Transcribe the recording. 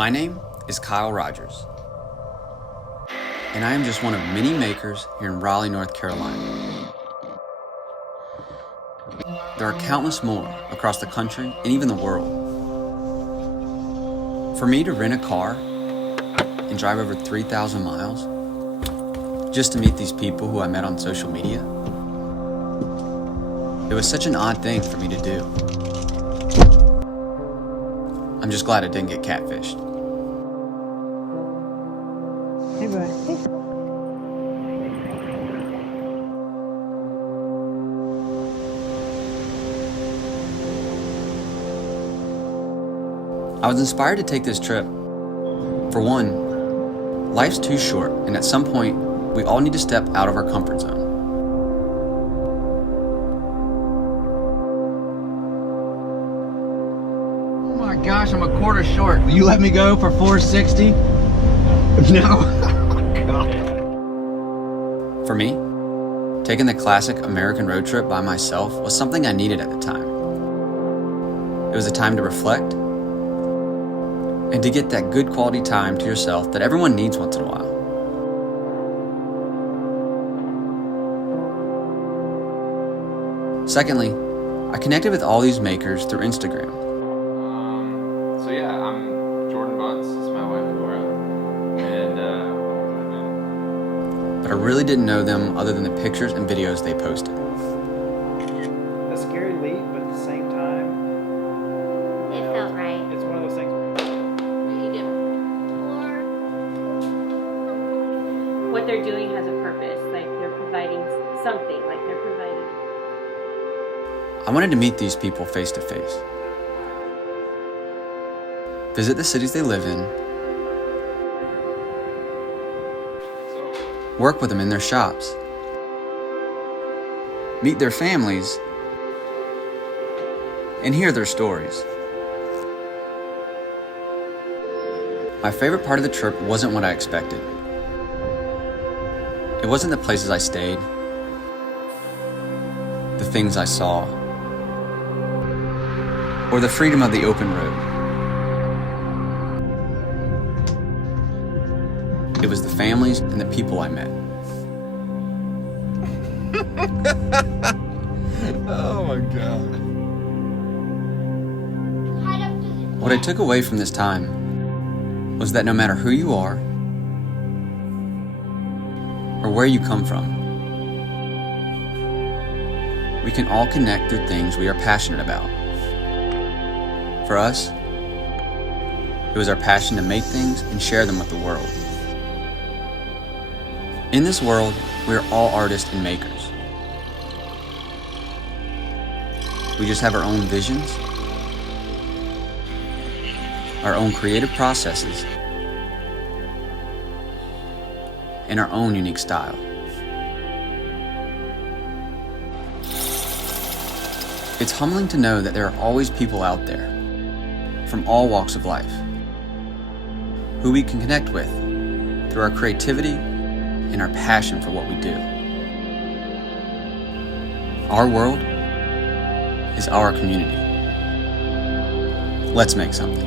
My name is Kyle Rogers, and I am just one of many makers here in Raleigh, North Carolina. There are countless more across the country and even the world. For me to rent a car and drive over 3,000 miles just to meet these people who I met on social media, it was such an odd thing for me to do. I'm just glad I didn't get catfished. Hey, bro. I was inspired to take this trip. For one, life's too short, and at some point, we all need to step out of our comfort zone. Oh my gosh, I'm a quarter short. Will you let me go for 460? No. For me, taking the classic American road trip by myself was something I needed at the time. It was a time to reflect and to get that good quality time to yourself that everyone needs once in a while. Secondly, I connected with all these makers through Instagram. So yeah, I'm Jordan Bunce. This is my wife Laura, and But I really didn't know them other than the pictures and videos they posted. A scary leap, but at the same time, It felt right. it's one of those things. What they're doing has a purpose. Like they're providing something. Like they're providing. I wanted to meet these people face to face. Visit the cities they live in. Work with them in their shops. Meet their families. And hear their stories. My favorite part of the trip wasn't what I expected. It wasn't the places I stayed, the things I saw, or the freedom of the open road. It was the families and the people I met. Oh my God. What I took away from this time was that no matter who you are or where you come from, we can all connect through things we are passionate about. For us, it was our passion to make things and share them with the world. In this world, we are all artists and makers. We just have our own visions, our own creative processes, and our own unique style. It's humbling to know that there are always people out there, from all walks of life, who we can connect with through our creativity and our passion for what we do. Our world is our community. Let's make something.